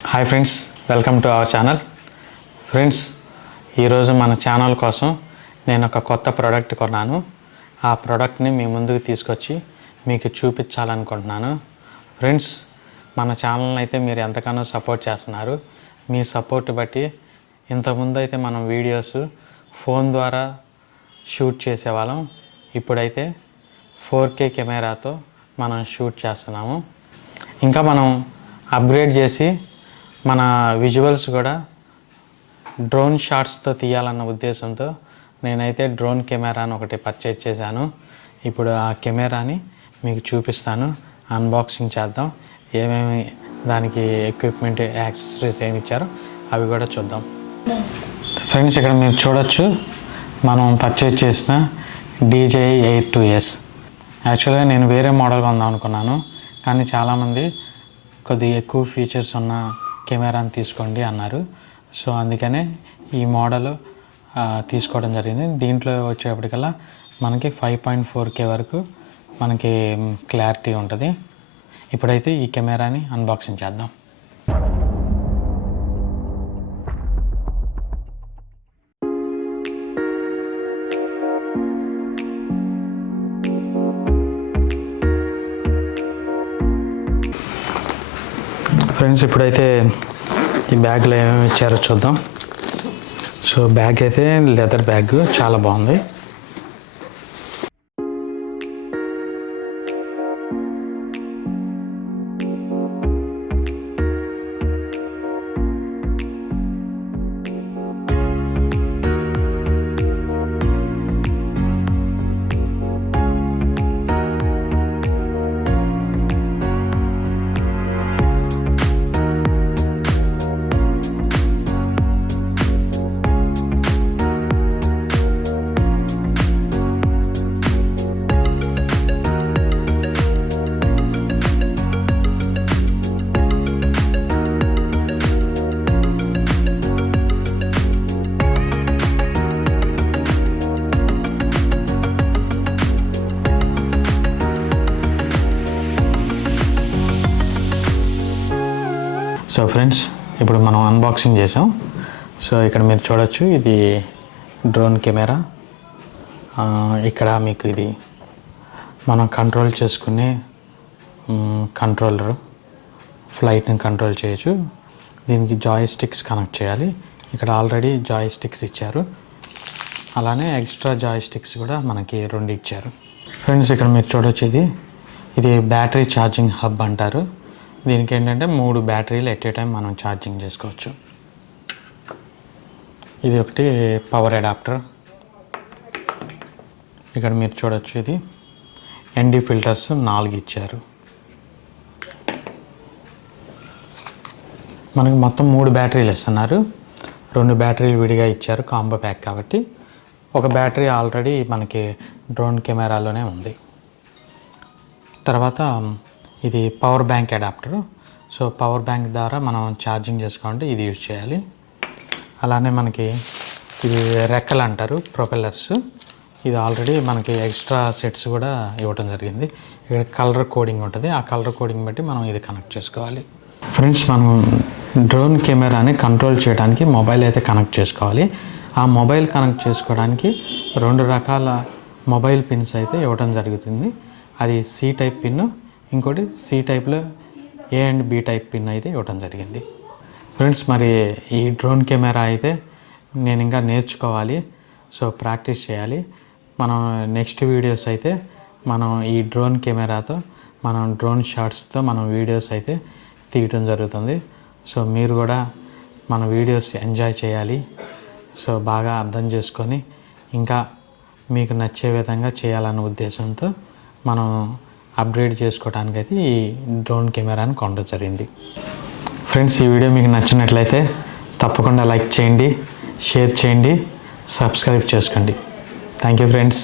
Hi friends, welcome to our channel. Friends, ఈరోజు మన channel కోసం నేను ఒక కొత్త ప్రోడక్ట్ కొన్నాను. ఆ ప్రోడక్ట్ని మీ ముందుకు తీసుకొచ్చి మీకు చూపించాలనుకుంటున్నాను. ఫ్రెండ్స్, మన ఛానల్ని అయితే మీరు ఎంతగానో సపోర్ట్ చేస్తున్నారు. మీ సపోర్ట్ బట్టి ఇంతకుముందు అయితే మనం వీడియోస్ ఫోన్ ద్వారా షూట్ చేసేవాళ్ళం. ఇప్పుడైతే 4K కెమెరాతో మనం షూట్ చేస్తున్నాము. ఇంకా మనం అప్గ్రేడ్ చేసి మన విజువల్స్ కూడా డ్రోన్ షాట్స్తో తీయాలన్న ఉద్దేశంతో నేనైతే డ్రోన్ కెమెరాని ఒకటి పర్చేజ్ చేశాను. ఇప్పుడు ఆ కెమెరాని మీకు చూపిస్తాను. అన్బాక్సింగ్ చేద్దాం. ఏమేమి దానికి ఎక్విప్మెంట్ యాక్సెసరీస్ ఏమి ఇచ్చారో అవి కూడా చూద్దాం. ఫ్రెండ్స్, ఇక్కడ మీరు చూడొచ్చు, మనం పర్చేజ్ చేసిన DJI Air 2S. యాక్చువల్గా నేను వేరే మోడల్ కొందాం అనుకున్నాను, కానీ చాలామంది కొద్దిగా ఎక్కువ ఫీచర్స్ ఉన్న కెమెరాని తీసుకోండి అన్నారు. సో అందుకనే ఈ మోడల్ తీసుకోవడం జరిగింది. దీంట్లో వచ్చేటప్పటికల్లా మనకి 5.4K వరకు మనకి క్లారిటీ ఉంటుంది. ఇప్పుడైతే ఈ కెమెరాని అన్బాక్సింగ్ చేద్దాం. ఫ్రెండ్స్, ఇప్పుడైతే ఈ బ్యాగ్లో ఏమేమి ఇచ్చారో చూద్దాం. సో బ్యాగ్ అయితే లెదర్ బ్యాగ్, చాలా బాగుంది. సో ఫ్రెండ్స్, ఇప్పుడు మనం అన్బాక్సింగ్ చేసాం. సో ఇక్కడ మీరు చూడొచ్చు, ఇది డ్రోన్ కెమెరా. ఇక్కడ మీకు ఇది మనం కంట్రోల్ చేసుకునే కంట్రోలరు, ఫ్లైట్ని కంట్రోల్ చేయొచ్చు. దీనికి జాయ్ స్టిక్స్ కనెక్ట్ చేయాలి. ఇక్కడ ఆల్రెడీ జాయ్ స్టిక్స్ ఇచ్చారు, అలానే ఎక్స్ట్రా జాయ్ స్టిక్స్ కూడా మనకి 2 ఇచ్చారు. ఫ్రెండ్స్, ఇక్కడ మీరు చూడొచ్చు, ఇది బ్యాటరీ ఛార్జింగ్ హబ్ అంటారు. దీనికి ఏంటంటే 3 బ్యాటరీలు ఎట్ ఏ టైం మనం ఛార్జింగ్ చేసుకోవచ్చు. ఇది ఒకటి పవర్ అడాప్టర్. ఇక్కడ మీరు చూడొచ్చు, ఇది ND ఫిల్టర్స్ 4 ఇచ్చారు. మనకి మొత్తం 3 బ్యాటరీలు ఇస్తున్నారు. 2 బ్యాటరీలు విడిగా ఇచ్చారు, కాంబో ప్యాక్ కాబట్టి. ఒక బ్యాటరీ ఆల్రెడీ మనకి డ్రోన్ కెమెరాలోనే ఉంది. తర్వాత ఇది power bank adapter. So power bank ద్వారా మనం ఛార్జింగ్ చేసుకోవాలంటే ఇది యూజ్ చేయాలి. అలానే మనకి ఇది రెక్కలు అంటారు, ప్రొపెల్లర్స్. ఇది ఆల్రెడీ మనకి ఎక్స్ట్రా సెట్స్ కూడా ఇవ్వడం జరిగింది. ఇక్కడ కలర్ కోడింగ్ ఉంటుంది, ఆ కలర్ కోడింగ్ బట్టి మనం ఇది కనెక్ట్ చేసుకోవాలి. ఫ్రెండ్స్, మనం డ్రోన్ కెమెరాని కంట్రోల్ చేయడానికి మొబైల్ అయితే కనెక్ట్ చేసుకోవాలి. ఆ మొబైల్ కనెక్ట్ చేసుకోవడానికి 2 రకాల మొబైల్ పిన్స్ అయితే ఇవ్వడం జరుగుతుంది. అది C టైప్ పిన్, ఇంకోటి C టైప్లో A and B type pin అయితే ఇవ్వడం జరిగింది. ఫ్రెండ్స్, మరి ఈ డ్రోన్ కెమెరా అయితే నేను ఇంకా నేర్చుకోవాలి. సో ప్రాక్టీస్ చేయాలి. మనం నెక్స్ట్ వీడియోస్ అయితే మనం ఈ డ్రోన్ కెమెరాతో మనం డ్రోన్ షాట్స్తో మనం వీడియోస్ అయితే తీయటం జరుగుతుంది. సో మీరు కూడా మన వీడియోస్ ఎంజాయ్ చేయాలి. సో బాగా అర్థం చేసుకొని ఇంకా మీకు నచ్చే విధంగా చేయాలన్న ఉద్దేశంతో మనం అప్గ్రేడ్ చేసుకోవడానికి అయితే ఈ డ్రోన్ కెమెరాని కొనడం జరిగింది. ఫ్రెండ్స్, ఈ వీడియో మీకు నచ్చినట్లయితే తప్పకుండా లైక్ చేయండి, షేర్ చేయండి, సబ్స్క్రైబ్ చేసుకోండి. Thank you friends.